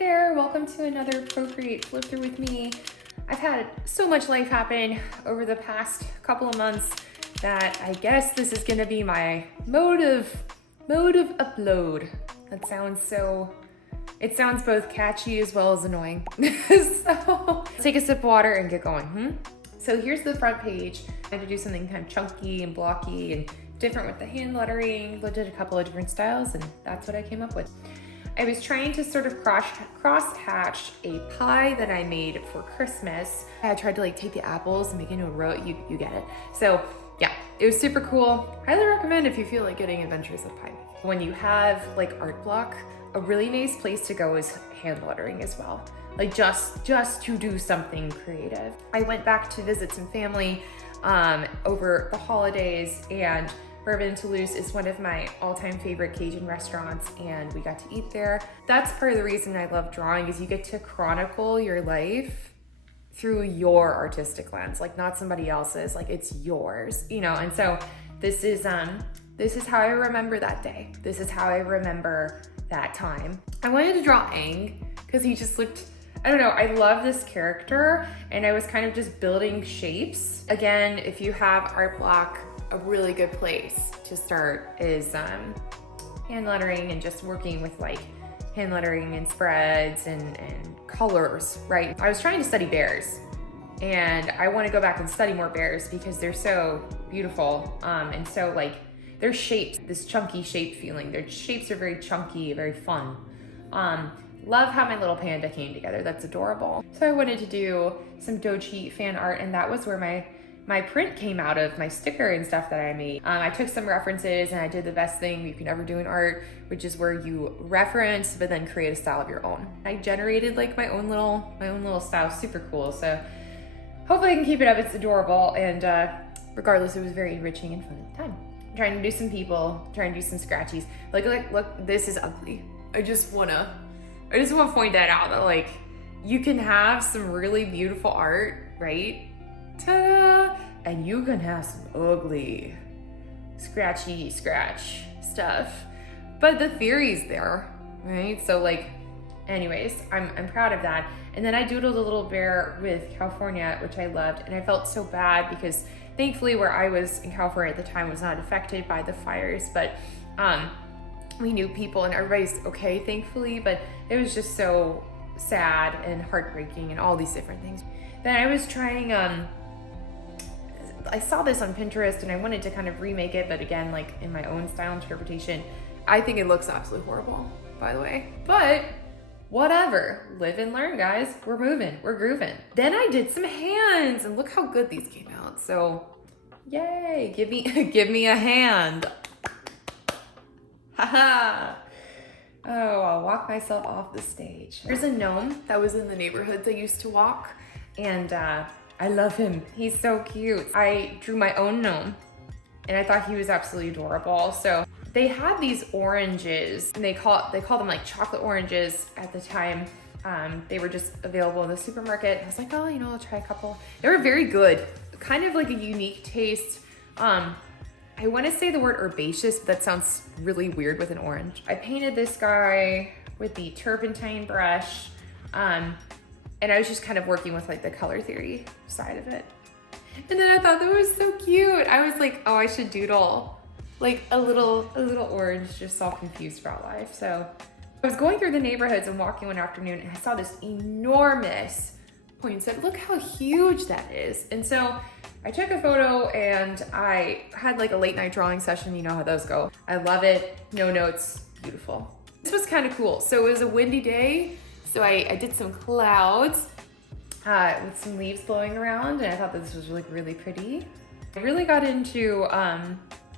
there, welcome to another Procreate flip through with me. I've had so much life happen over the past couple of months that I guess this is gonna be my mode of upload. That sounds it sounds both catchy as well as annoying. So let's take a sip of water and get going. So here's the front page. I had to do something kind of chunky and blocky and different with the hand lettering. Looked at a couple of different styles and that's what I came up with. I was trying to sort of cross-hatch a pie that I made for Christmas. I tried to take the apples and make it into a row, you get it. So yeah, it was super cool. Highly recommend if you feel like getting adventures of pie making. When you have art block, a really nice place to go is hand lettering as well. Just to do something creative. I went back to visit some family over the holidays, and Bourbon and Toulouse is one of my all-time favorite Cajun restaurants, and we got to eat there. That's part of the reason I love drawing, is you get to chronicle your life through your artistic lens, not somebody else's, it's yours, and so this is how I remember that day. This is how I remember that time. I wanted to draw Aang because he just looked, I don't know, I love this character, and I was kind of just building shapes. Again, if you have art block, a really good place to start is hand lettering and just working with hand lettering and spreads and colors, right? I was trying to study bears, and I want to go back and study more bears because they're so beautiful, and so their shapes, this chunky shape feeling. Their shapes are very chunky, very fun. Love how my little panda came together. That's adorable. So I wanted to do some Doji fan art, and that was where my print came out of, my sticker and stuff that I made. I took some references and I did the best thing you can ever do in art, which is where you reference but then create a style of your own. I generated my own little style, super cool. So hopefully I can keep it up. It's adorable, and regardless, it was very enriching and fun at the time. I'm trying to do some people, trying to do some scratchies. Look, this is ugly. I just wanna point that out, that you can have some really beautiful art, right? Ta-da! And you can have some ugly, scratchy scratch stuff. But the theory's there, right? So anyways, I'm proud of that. And then I doodled a little bear with California, which I loved. And I felt so bad because thankfully where I was in California at the time was not affected by the fires, but we knew people and everybody's okay, thankfully, but it was just so sad and heartbreaking and all these different things. Then I was trying, I saw this on Pinterest and I wanted to kind of remake it, but again, in my own style interpretation. I think it looks absolutely horrible, by the way, but whatever, live and learn, guys. We're moving, we're grooving. Then I did some hands and look how good these came out. So yay, give me a hand. Haha. Oh, I'll walk myself off the stage. There's a gnome that was in the neighborhoods I used to walk, and I love him. He's so cute. I drew my own gnome, and I thought he was absolutely adorable. So they had these oranges, and they call them chocolate oranges at the time. They were just available in the supermarket. I was like, oh, I'll try a couple. They were very good, kind of a unique taste. I want to say the word herbaceous, but that sounds really weird with an orange. I painted this guy with the turpentine brush, and I was just kind of working with the color theory side of it. And then I thought that was so cute. I was like, oh, I should doodle a little orange, just all confused about life. So I was going through the neighborhoods and walking one afternoon, and I saw this enormous poinsettia. Look how huge that is. And so I took a photo and I had a late night drawing session. You know how those go. I love it. No notes, beautiful. This was kind of cool. So it was a windy day. So I did some clouds with some leaves blowing around, and I thought that this was really pretty. I really got into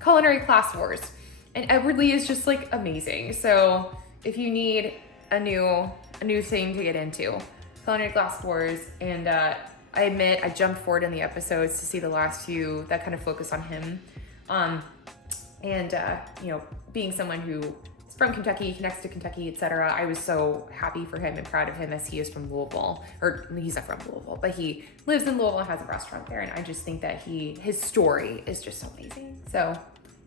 culinary class wars, and Edwardly is just amazing. So if you need a new thing to get into, culinary class wars, and I admit I jumped forward in the episodes to see the last few that kind of focus on him, and being someone who from Kentucky, connects to Kentucky, etc. I was so happy for him and proud of him, as he is from Louisville, or he's not from Louisville, but he lives in Louisville and has a restaurant there. And I just think that his story is just so amazing. So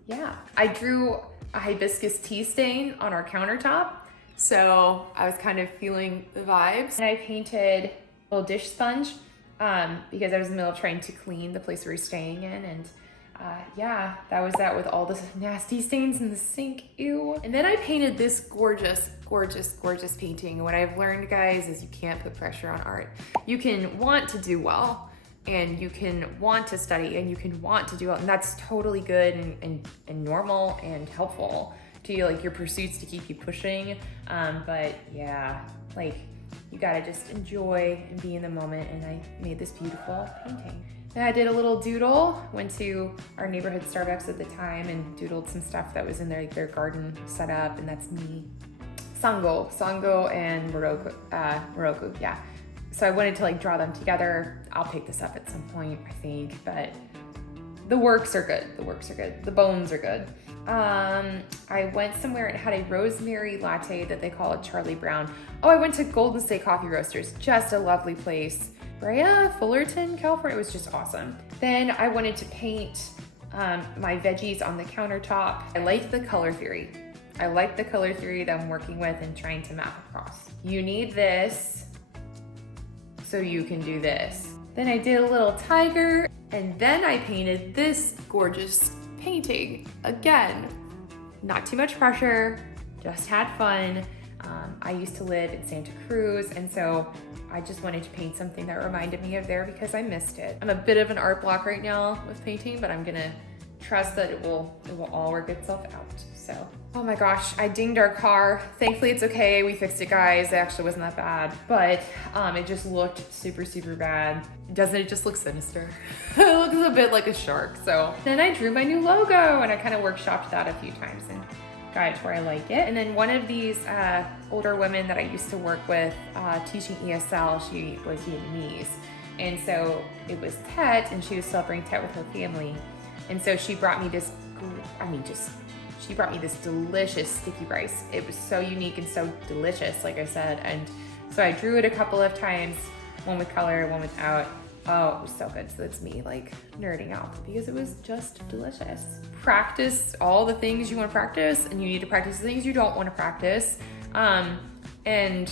yeah, I drew a hibiscus tea stain on our countertop So I was kind of feeling the vibes. And I painted a little dish sponge because I was in the middle of trying to clean the place we were staying in. And yeah, that was that with all the nasty stains in the sink, ew. And then I painted this gorgeous, gorgeous, gorgeous painting. And what I've learned, guys, is you can't put pressure on art. You can want to do well, and you can want to study, and you can want to do well, and that's totally good and normal and helpful to like your pursuits to keep you pushing. But yeah, like you gotta just enjoy and be in the moment, and I made this beautiful painting. And I did a little doodle, went to our neighborhood Starbucks at the time and doodled some stuff that was in their garden set up, and that's me. Sango and Moroku, yeah. So I wanted to like draw them together. I'll pick this up at some point, I think, but the works are good. The bones are good. I went somewhere and had a rosemary latte that they call a Charlie Brown. Oh, I went to Golden State Coffee Roasters, just a lovely place. Brea, Fullerton, California, it was just awesome. Then I wanted to paint my veggies on the countertop. I like the color theory. That I'm working with and trying to map across. You need this so you can do this. Then I did a little tiger, and then I painted this gorgeous painting. Again, not too much pressure, just had fun. I used to live in Santa Cruz, and so I just wanted to paint something that reminded me of there because I missed it. I'm a bit of an art block right now with painting, but I'm gonna trust that it will all work itself out. So, oh my gosh, I dinged our car. Thankfully it's okay, we fixed it, guys. It actually wasn't that bad, but it just looked super, super bad. Doesn't it just look sinister? It looks a bit like a shark. So then I drew my new logo, and I kind of workshopped that a few times and got it to where I like it. And then one of these older women that I used to work with teaching ESL, she was Vietnamese. And so it was Tet, and she was celebrating Tet with her family. And so she brought me this, she brought me this delicious sticky rice. It was so unique and so delicious, like I said. And so I drew it a couple of times, one with color, one without. Oh, it was so good. So that's me like nerding out because it was just delicious. Practice all the things you want to practice, and you need to practice the things you don't want to practice. And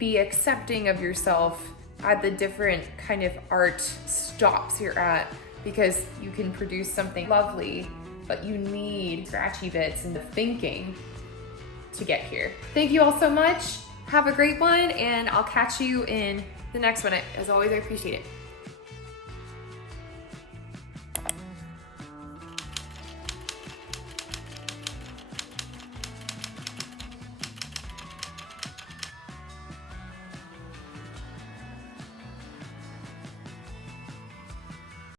be accepting of yourself at the different kind of art stops you're at, because you can produce something lovely, but you need scratchy bits and the thinking to get here. Thank you all so much. Have a great one, and I'll catch you in the next one. As always, I appreciate it.